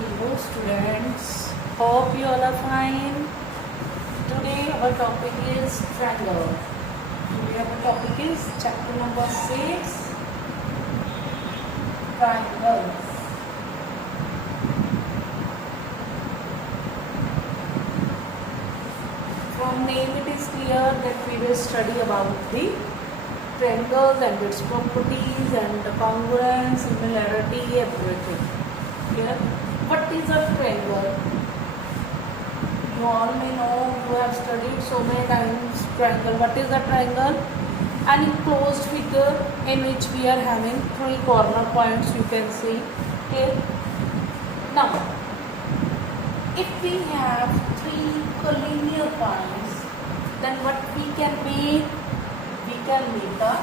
Hello students, hope you all are fine. Today our topic is triangle. Today our topic is chapter number 6, triangles. From name it is clear that we will study about the triangles and its properties and the congruence, similarity, everything. Clear? What is a triangle? You all may know, you have studied so many times triangle. What is a triangle? An enclosed figure in which we are having three corner points, you can see. Okay. Now, if we have three collinear points, then what we can make? We can make a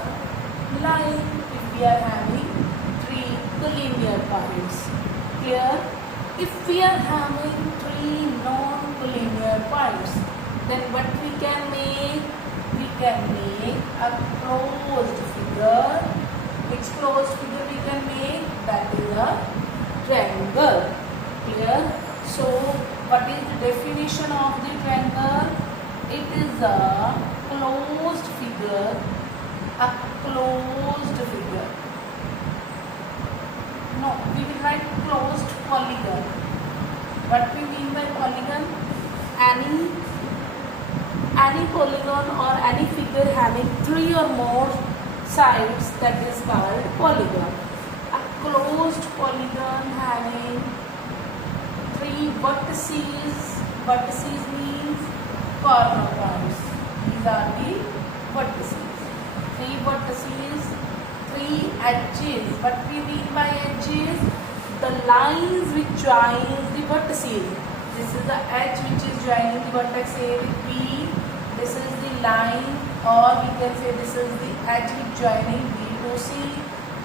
line if we are having three collinear points. Here, if we are having three non-collinear points, then what we can make? We can make a closed figure. Which closed figure we can make? That is a triangle. Clear? So, what is the definition of the triangle? It is a closed figure. A closed figure. No, we will write closed polygon. What we mean by polygon? Any polygon or any figure having three or more sides, that is called polygon. A closed polygon having three vertices. Vertices means corner points. These are the vertices. Three vertices. Three edges. What we mean by edges? The lines which join the vertices. This is the edge which is joining the vertex A with B. This is the line, or we can say this is the edge which joining B to C.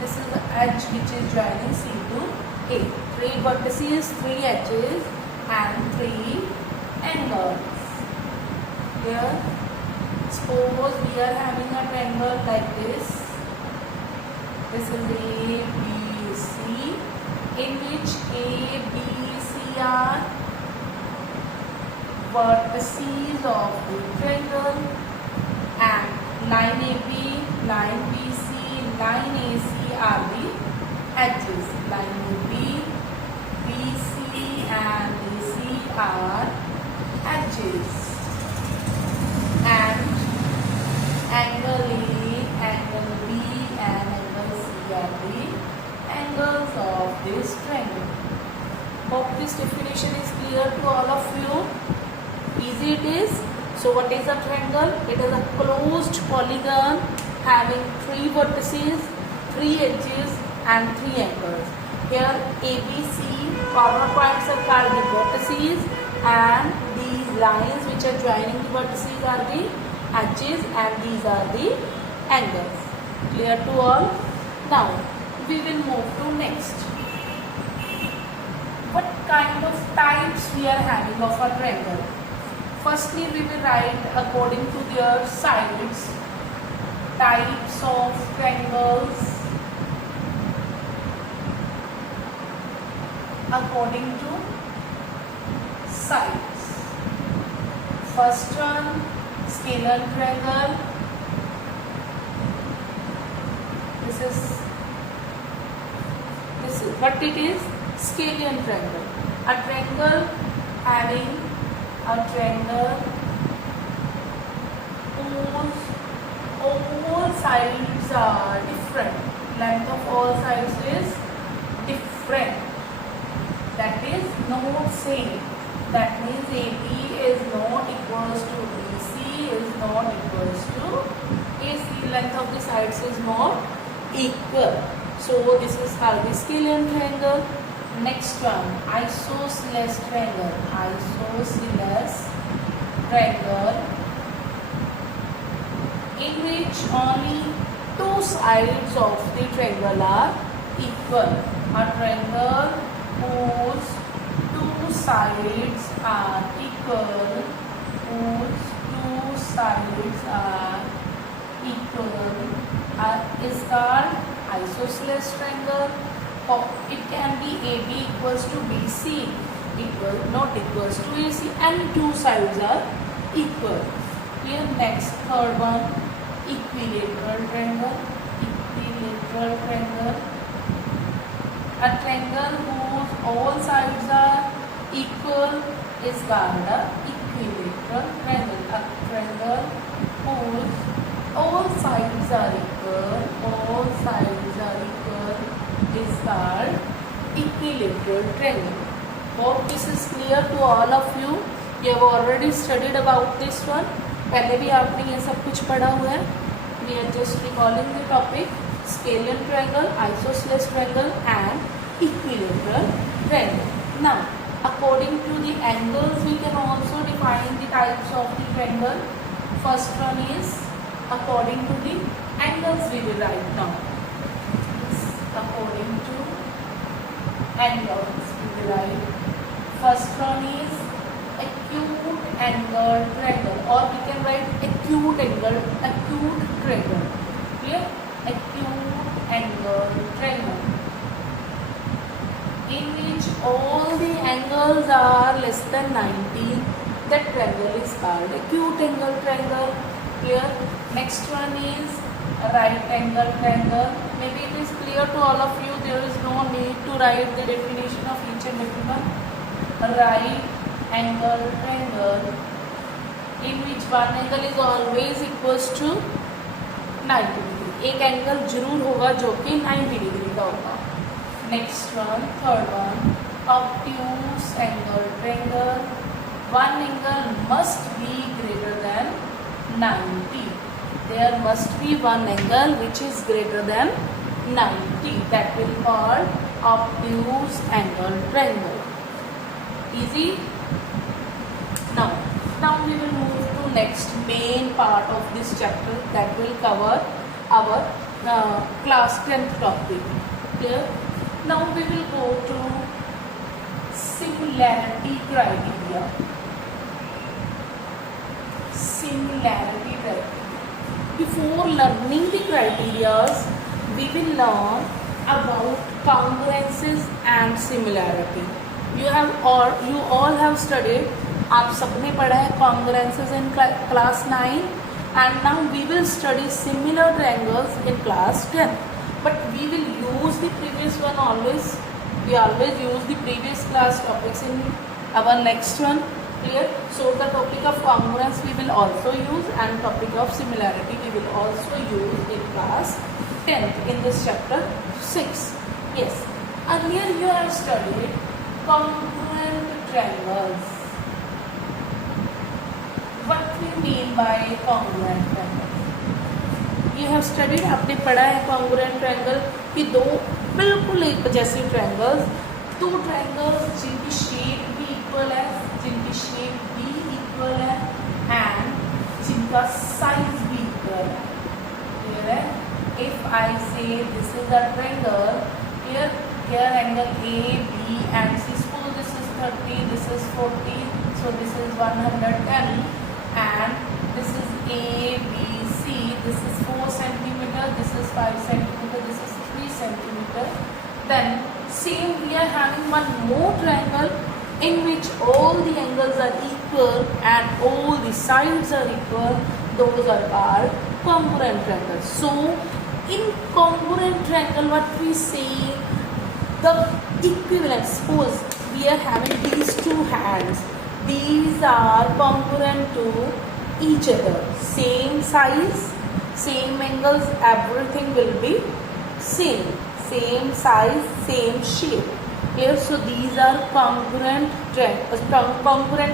This is the edge which is joining C to A. Three vertices, three edges, and three angles. Here, suppose we are having a triangle like this. This is A, B, C, in which A, B, C are vertices of the triangle, and line AB, line BC, line AC are the edges. Line AB, BC and AC are edges, and angle A, angle B and angle C are the angles of this triangle. Hope this definition is clear to all of you. Easy it is. So what is a triangle? It is a closed polygon having three vertices, three edges and three angles. Here ABC corner points are called the vertices, and these lines which are joining the vertices are the edges, and these are the angles. Clear to all? Now we will move to next. What kind of types we are having of a triangle? Firstly, we will write according to their sides, types of triangles according to sides. First one, scalar triangle. This is what it is. Scalene triangle. A triangle having a triangle whose all sides are different. Length of all sides is different. That is not same. That means AB is not equals to BC is not equals to AC. Length of the sides is not equal. So this is called the scalene triangle. Next one, isosceles triangle. Isosceles triangle in which only two sides of the triangle are equal. A triangle whose two sides are equal. Whose two sides are equal is called isosceles triangle. It can be AB equals to BC not equals to AC, and two sides are equal. Here next third one, equilateral triangle. Equilateral triangle, a triangle whose all sides are equal is called a equilateral triangle. A triangle whose all sides are equal, is called equilateral triangle. Hope this is clear to all of you. You have already studied about this one. पहले भी आपने ये सब कुछ पढ़ा हुआ है. We are just recalling the topic: scalene triangle, isosceles triangle, and equilateral triangle. Now, according to the angles, we can also define the types of the triangle. First one is according to the angles we will write now. According to angles we will write. First one is acute angle triangle, or we can write acute triangle. Clear? Acute angle triangle, in which all the angles are less than 90. That triangle is called acute angle triangle. Clear? Next one is right angle triangle. Maybe it is clear to all of you. There is no need to write the definition of each and every one. Right angle triangle, in which one angle is always equals to 90 degree. एक angle जरूर होगा जो कि 90 degree का होगा. Next one, third one, obtuse angle triangle. One angle must be greater than 90. There must be one angle which is greater than 90. That will be called obtuse angle triangle. Easy? Now we will move to next main part of this chapter, that will cover our class 10th topic. Clear? Now we will go to similarity criteria. Similarity criteria. Before learning the criteria, we will learn about congruences and similarity. You all have studied. आप सबने पढ़ा है congruences in class 9, and now we will study similar triangles in class 10. But we will use the previous one always. We always use the previous class topics in our next one. Clear? So the topic of congruence we will also use, and topic of similarity we will also use in class 10th in this chapter 6. Yes. Earlier you have studied congruent triangles. What we mean by congruent triangle? You have studied, आपने पढ़ा है congruent triangle कि दो बिल्कुल एक जैसे triangles, दो triangles जिनकी shape भी equal है, and जिनका size भी equal है. Clear है? If I say this is a triangle, here angle A, B, and suppose this is 30, this is 40, so this is 110, and this is A, B, C, this is 4 centimeter, this is 5 centimeter, this is 3 centimeter. Then same we are having one more triangle in which all the angles are equal and all the sides are equal. Those are called congruent triangles. So in congruent triangle, what we say, the equivalent, suppose we are having these two hands, these are congruent to each other, same size, same angles, everything will be same size, same shape. Clear? So these are congruent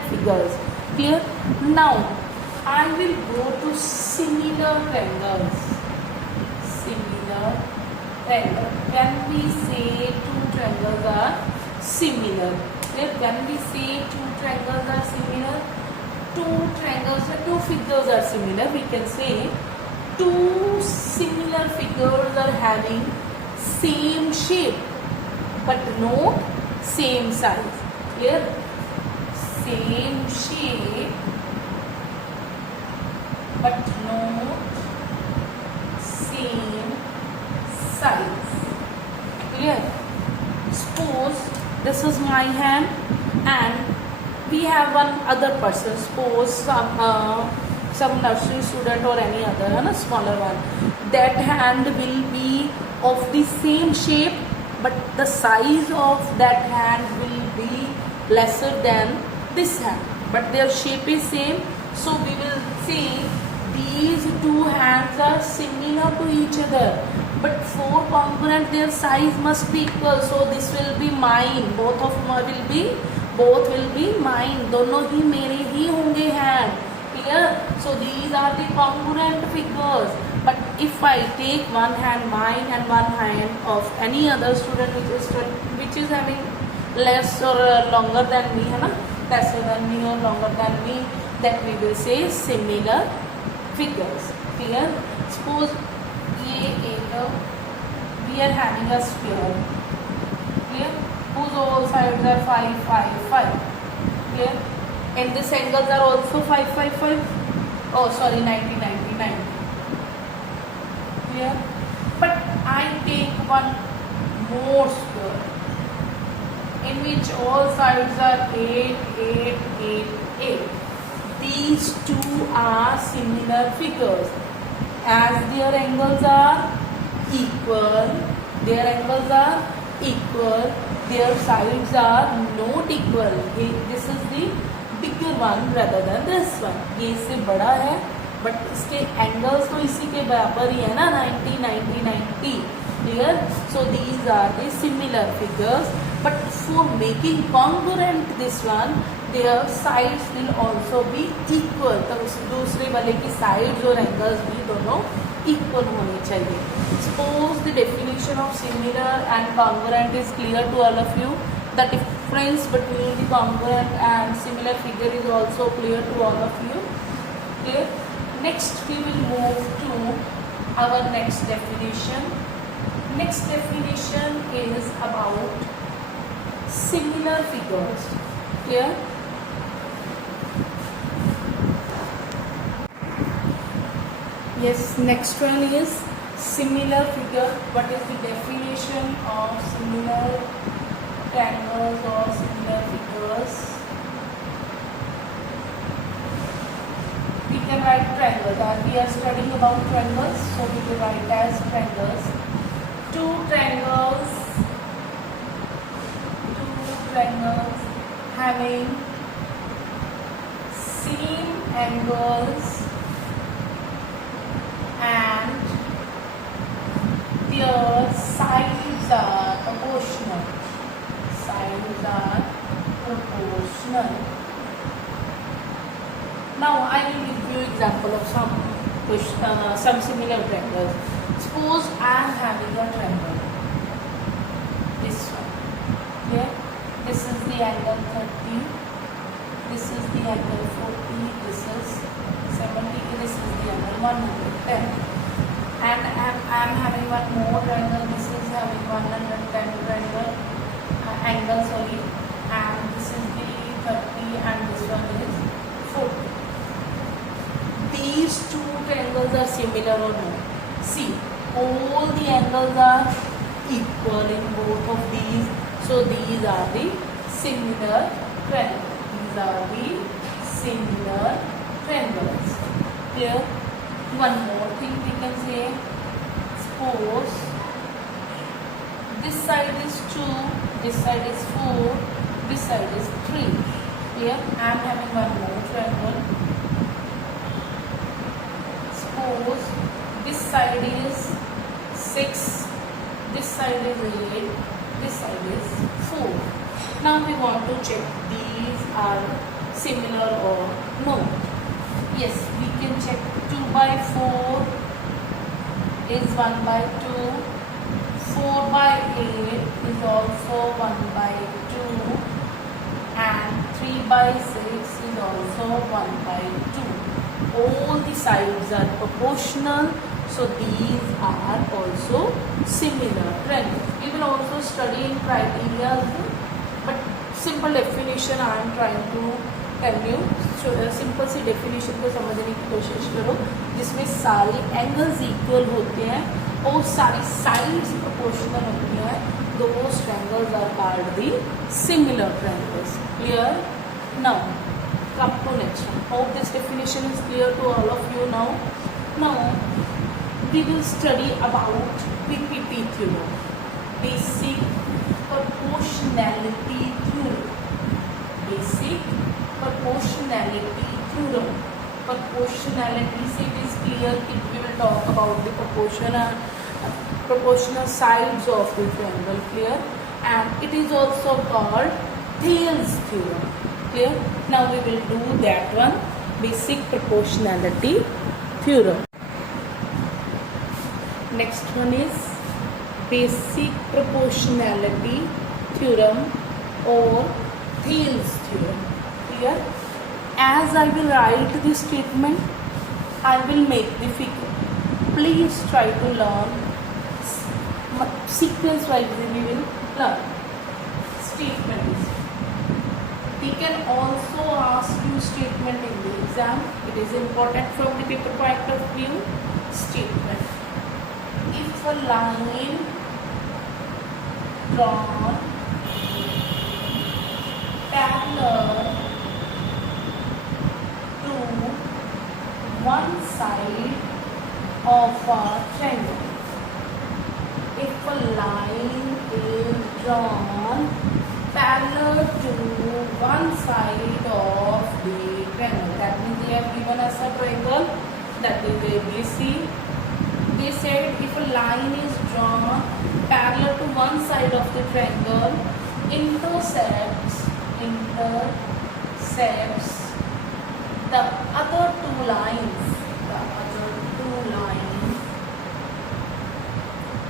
figures. Clear? Now I will go to similar triangles. Can we say two triangles are similar? Can we say two triangles are similar? Two figures are similar. We can say two similar figures are having same shape but not same size. Clear? Same shape but not same size. Clear? suppose this is my hand and we have one other person, suppose some nursery student or any other, है ना, smaller one. That hand will be of the same shape, but the size of that hand will be lesser than this hand, but their shape is same. So we will see these two hands are similar to each other, but for congruent their size must be equal. So this will be mine, both will be mine, दोनों ही मेरे ही होंगे hand. Clear? So these are the congruent figures. But if I take one hand mine and one hand of any other student which is having less or longer than me, है ना, lesser than me or longer than me, that we will say similar figures. Clear? Suppose ये एक we are having a sphere. Clear? Whose all sides are 5, 5, 5. Clear? And these angles are also 5, 5, 5. Oh, sorry, 90, 90, 90. Clear? But I take one more sphere in which all sides are 8, 8, 8, 8. These two are similar figures as their angles are equal. Their sides are not equal. This is the bigger one rather than this one. ये इससे बड़ा है, but इसके angles तो इसी के बराबर ही है ना, 90, 90, 90. Clear? So these are the similar figures. But for making congruent this one, their sides will also be equal. तो उस दूसरे वाले की sides और angles भी दोनों equal होने चाहिए. Suppose the definition of similar and congruent is clear to all of you. The difference between the congruent and similar figure is also clear to all of you. Clear? Next we will move to our next definition. Next definition is about similar figures. Clear? Yes, next one is similar figure. What is the definition of similar triangles or similar figures? We can write triangles. As we are studying about triangles, so we will write as triangles. Two triangles having same angles and their sides are proportional. Now I will give you example of some similar triangles. Suppose I am having a triangle. This one. Here, this is the angle 30. This is the angle 40. This is 70. This is the angle 110. And I am having one more triangle. This is having 110 triangle angle. Sorry. And this is the 30 and this one is 40. These two triangles are similar or no? See, all the angles are equal in both of these. So these are the similar triangles. Here, one more thing we can say. Suppose this side is 2, this side is 4, this side is 3. Here, I am having one more triangle. Suppose this side is 6, this side is 8, this side is 4. Now we want to check these are similar or no. Yes, we can check 2 by 4 is 1 by 2, 4 by 8 is also 1 by 2, and 3 by 6 is also 1 by 2. All the sides are proportional, so these are also similar triangles. We will also study in criteria, but simple definition I am trying to tell you. So simple सी definition को समझने की कोशिश करो, जिसमें सारे angles equal होते हैं और सारी साइड्स प्रोपोर्शनल होती हैं. those triangles are called the similar triangles. Clear? Now come to next one. Hope this definition is clear to all of you now. Now we will study about PPT theorem, basic proportionality theorem. Basic proportionality theorem. Proportionality से it is clear कि we will talk about the proportional sides of the triangle. Clear? And it is also called Thales theorem. Clear? Now we will do that one, basic proportionality theorem. Next one is basic proportionality theorem or Thales theorem. Clear? As I will write the statement, I will make the figure. Please try to learn sequence wise. We will learn statements. We can also ask you statement in the exam. It is important from the paper point of view. Statement. If a line drawn parallel to one side of a triangle. If a line is drawn parallel to one side of the triangle, that means they have given us a triangle, that is ABC. They said if a line is drawn parallel to one side of the triangle, intersects the other two lines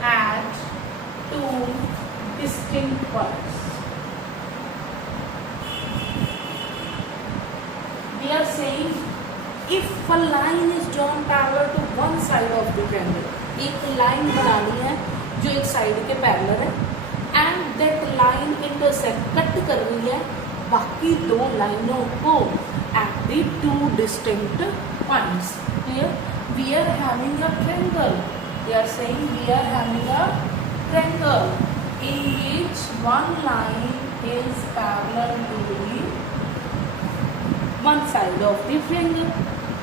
at two distinct points. We are saying if a line is drawn parallel to one side of the triangle, एक line बनानी है जो एक side के parallel है, and that line intersect cut कर रही है बाकी दो लाइनों को at the two distinct points. Here we are having a triangle. They are saying we are having a triangle. Each one line is parallel to the one side of the triangle.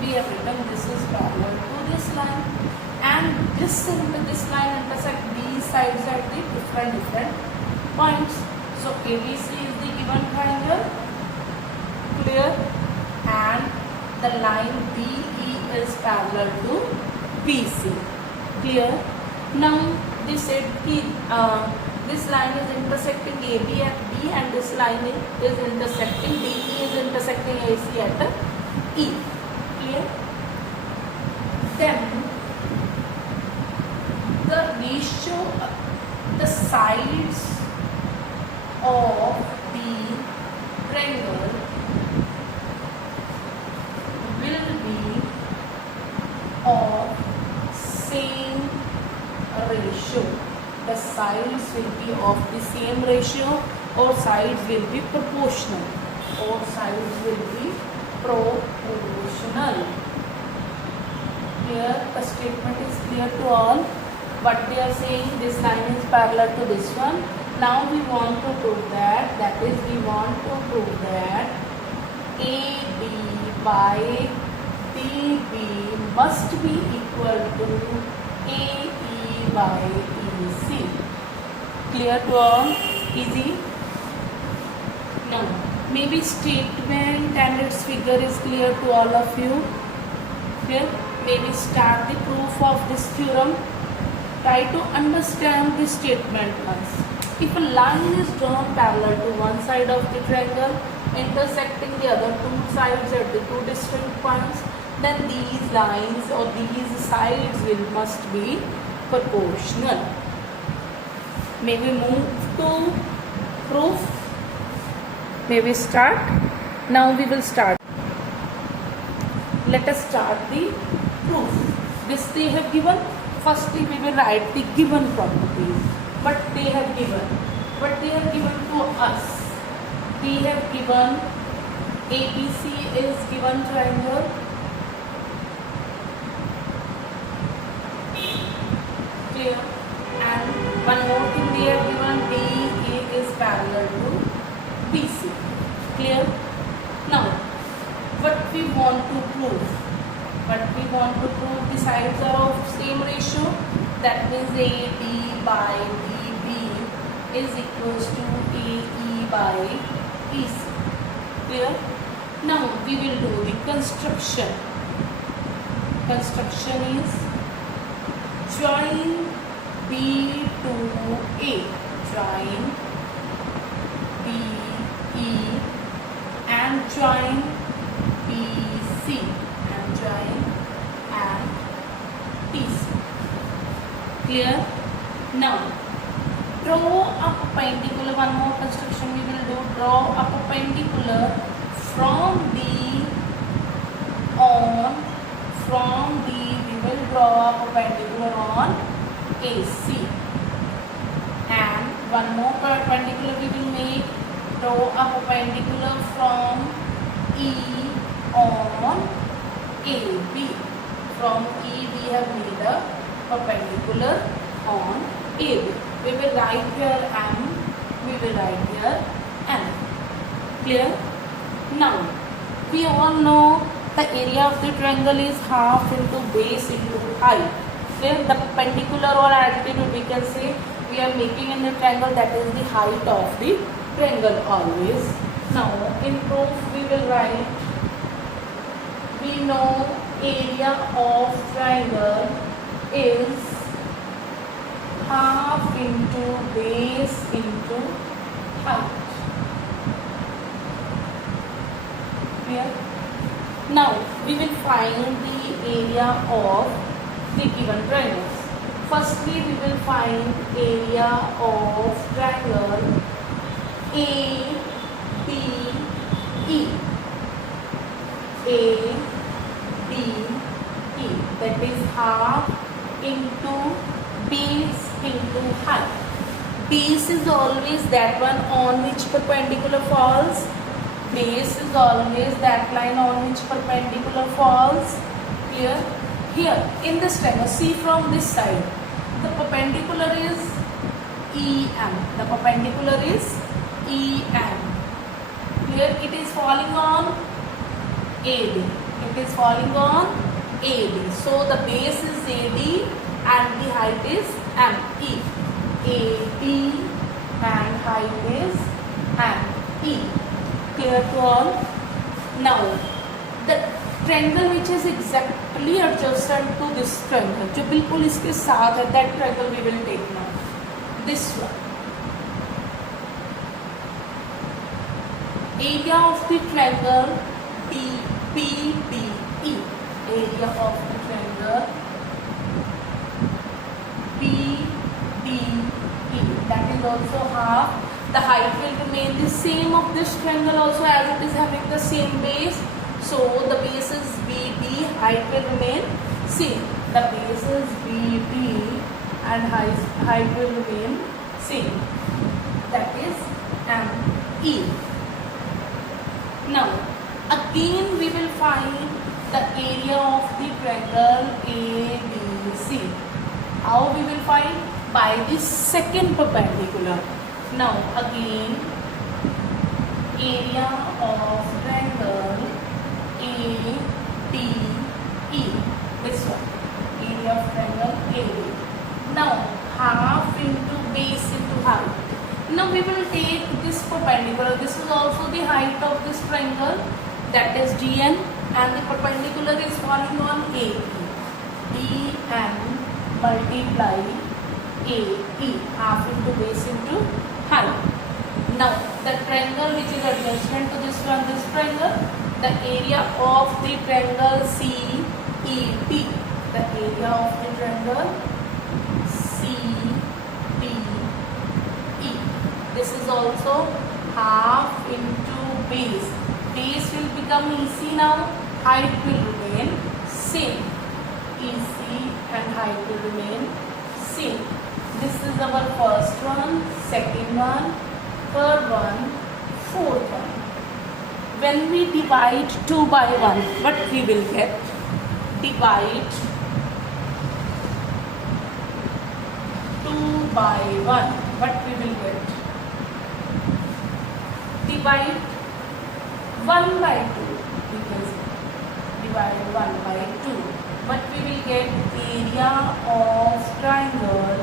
We have written this is parallel to this line, and this line intersect these sides at the different points. So ABC is the given triangle. Clear? And the line BE is parallel to BC. Clear? Now they said this line is intersecting AB at B, and this line is intersecting DE is intersecting AC at E. Clear? Then the ratio, the sides of the triangle will be of same ratio. The sides will be of the same ratio, or sides will be proportional, or sides will be proportional. Here the statement is clear to all. What they are saying, this line is parallel to this one. Now we want to prove that is we want to prove that AB by BB must be equal to AE by EC. Clear to all? Easy? Now maybe statement and its figure is clear to all of you. Here maybe start the proof of this theorem. Try to understand the statement once. If a line is drawn parallel to one side of the triangle, intersecting the other two sides at the two distinct points, then these lines or these sides must be proportional. May we move to proof? May we start? Now we will start. Let us start the proof. This they have given. Firstly, we will write the given properties. What they have given to us. They have given ABC is given triangle. Clear? And one more thing they have given, D parallel to BC. Clear? Now, what we want to prove? The sides are of same ratio. That means AD by DB is equals to AE by EC. Clear? Now we will do the construction. Construction is join B to A. Join B, E and join BC and join and TC. Clear? Now draw a perpendicular. One more construction we will do. Draw a perpendicular from D we will draw a perpendicular on AC, and one more perpendicular we will make. Draw a perpendicular from E on AB. From E we have made a perpendicular on AB. We will write here M, we will write here N. Clear? Now we all know the area of the triangle is half into base into height. Clear? The perpendicular or altitude we can say we are making in the triangle, that is the height of the triangle always. Now in proof we will write, we know area of triangle is half into base into height. Clear? Now we will find the area of the given triangles. Firstly we will find area of triangle ABE. ABE, that is half into base into height. Base is always that one on which perpendicular falls. Base is always that line on which perpendicular falls. Clear? Here in this triangle, see from this side, the perpendicular is EM. The perpendicular is EM. Clear? It is falling on AD. It is falling on AD. So the base is AD and the height is ME. AD and height is ME. Clear to all? Now the triangle which is exactly adjacent to this triangle, जो बिल्कुल इसके साथ है, that triangle we will take now. This one. Area of the triangle PBE. Area of the triangle PBE. That is also half. The height will remain the same of this triangle also, as it is having the same base. So the base is BB, height will remain same. The base is BB and height will remain same. That is ME. Now again we will find the area of the triangle ABC. How we will find? By the second perpendicular. Now again area of triangle ADE. This one. Area of triangle AD. Now half into base into height. Now we will take this perpendicular. This is also the height of this triangle, that is DN, and the perpendicular is falling on AE. DN multiply AE, half into base into height. Now the triangle which is adjacent to this one, this triangle, the area of the triangle CED. The area of the triangle CDE. This is also half into base. Base will become EC now. Height will remain same. EC and height will remain same. This is our first one, second one, third one, fourth one. When we divide 2 by 1, what we will get? Divide 2 by 1, what we will get? divide 1 by 2. We can say divide 1 by 2. But we will get area of triangle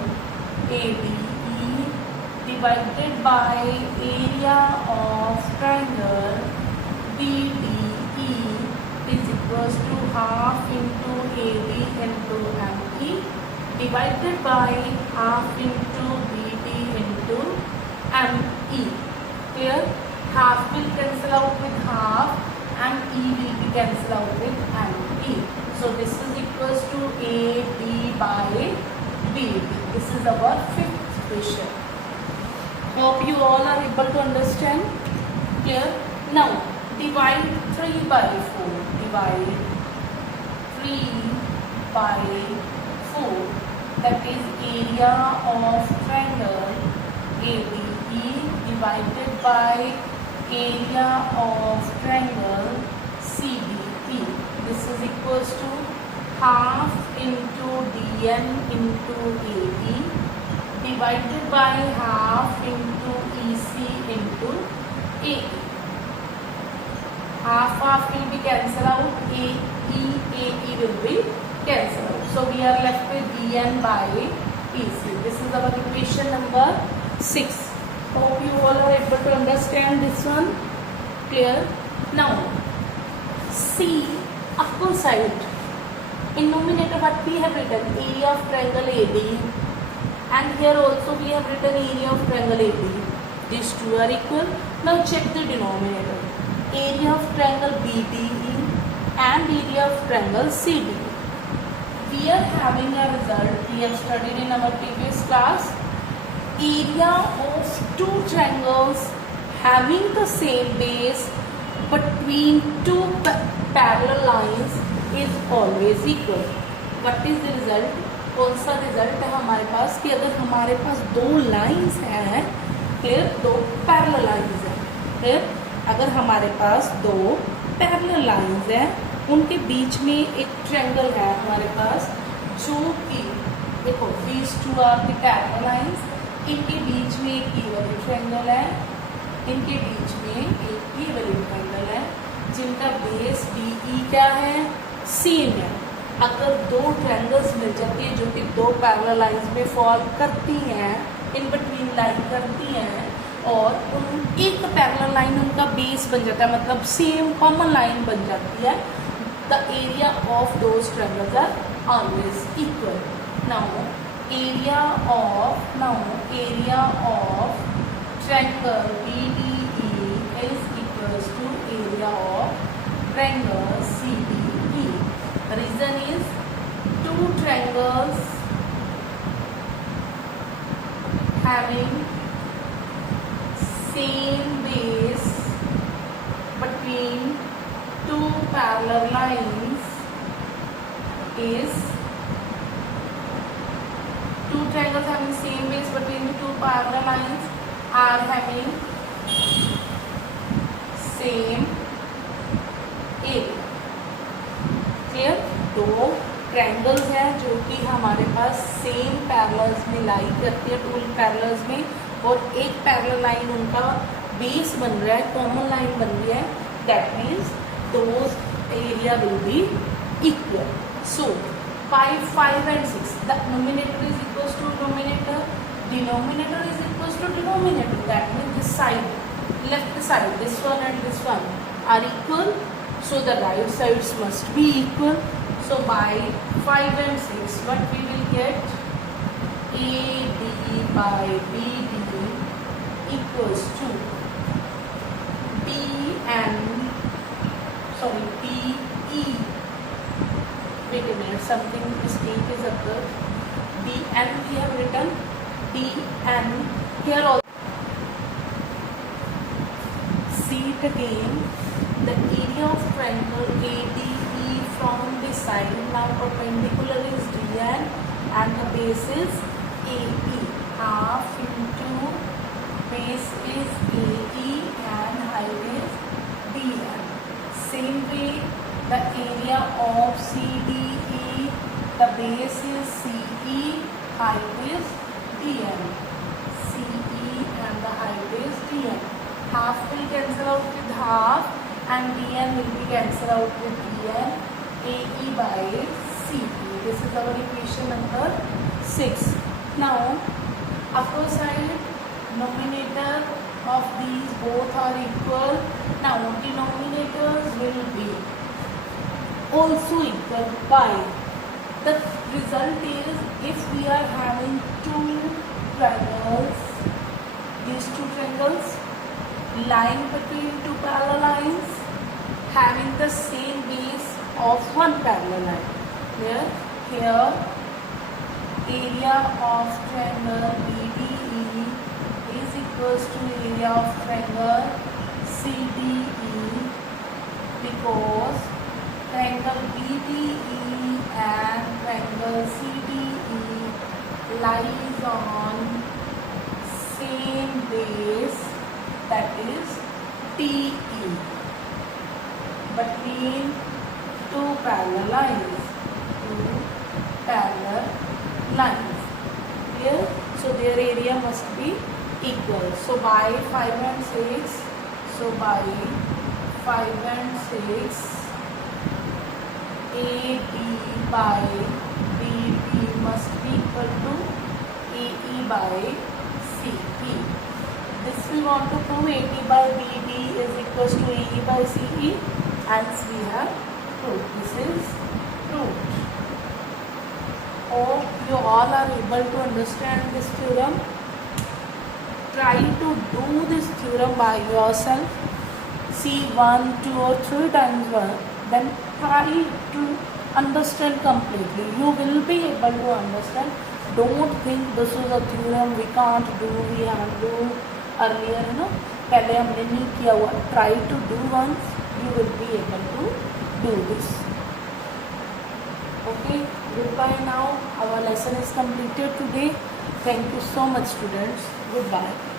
ADE divided by area of triangle BDE is equals to half into AD into ME divided by half into BD into ME. Clear? Half will cancel out with half and E will be cancel out with ME. So this is equals to AB by BD. This is our fifth question. Hope you all are able to understand. Clear? Now divide 3 by 4. Divide 3 by 4. That is area of triangle ADE divided by area of triangle CDE. This is equals to half into DN into AD divided by half into EC into AE. Half will be cancelled out, AE will be cancelled out. So we are left with DN by EC. This is our equation number 6. Hope you all are able to understand this one. Clear? Now see upper side. In numerator what we have written? Area of triangle AD, and here also we have written area of triangle AD. These two are equal. Now check the denominator. Area of triangle BDE and area of triangle CDE. We are having a result we have studied in our previous class. Area of two triangles having the same base between two parallel lines is always equal. What is the result? कौन सा result है हमारे पास कि अगर हमारे पास दो lines हैं, फिर दो पैरेलल लाइंस हैं, फिर अगर हमारे पास दो पैरेलल लाइंस हैं, उनके बीच में एक ट्रायंगल है हमारे पास, जो कि देखो these two are the parallel lines, इनके बीच में एक इक्विवेलेंट ट्रायंगल है, इनके बीच में एक इक्विवेलेंट ट्रायंगल है, जिनका बेस DE क्या है? सेम है. अगर दो ट्रायंगल्स मिल जाती है जो कि दो पैरेलल लाइंस में फॉल करती हैं, इन बिटवीन लाइन करती हैं, और उन एक पैरेलल लाइन उनका बेस बन जाता है, मतलब सेम कॉमन लाइन बन जाती है, the area of those triangles are always equal. Now area of triangle BDE is equals to area of triangle CDE. The reason is two triangles having same base between two parallel lines is two triangles having same base between the two parallel lines are having same area. Clear? दो triangles हैं जो कि हमारे पास same parallels में लाई करती है, to parallels में, और एक पैरेलल लाइन उनका बेस बन रहा है, कॉमन लाइन बन रही है. That means those area will be equal. So 5 and 6. The numerator is equals to numerator. Denominator is equals to denominator. That means this side, left side, this one and this one are equal. So the right sides must be equal. So by 5 and 6, what we will get? AD by BD equals to BE. Wait a minute, something mistake is occurred. DN we have written DN here also. See it again. The area of triangle ADE from this side, now perpendicular is DN and the base is AE. Half into base is AE and height is DN. Same way, the area of CDE, the base is CE, height is DN. CE and the height is DN. half will cancel out with half and dn will be cancelled out with dn, AE by CP. This is our equation number 6. Now upper side nominator of these both are equal. Now denominators will be also equal by, the result is if we are having two triangles, these two triangles lying between two parallel lines having the same base of one parallel line. Here area of triangle BDE is equals to area of triangle CDE, because triangle BDE and triangle CDE lies on same base, that is TE, between two parallel lines. Here, so their area must be equal. So by 5 and 6, AD by BD must be equal to AE by CP. This we want to prove. AD by BD is equals to AE by CE, and we have proved. This is proved. Hope you all are able to understand this theorem. Try to do this theorem by yourself. See 1, 2 or 3 times one. Then try to understand completely. You will be able to understand. Don't think this is a theorem we can't do, we haven't do earlier, पहले हमने नहीं किया हुआ. Try to do once, you will be able to do this. Okay, goodbye now. Our lesson is completed today. Thank you so much, students. Goodbye.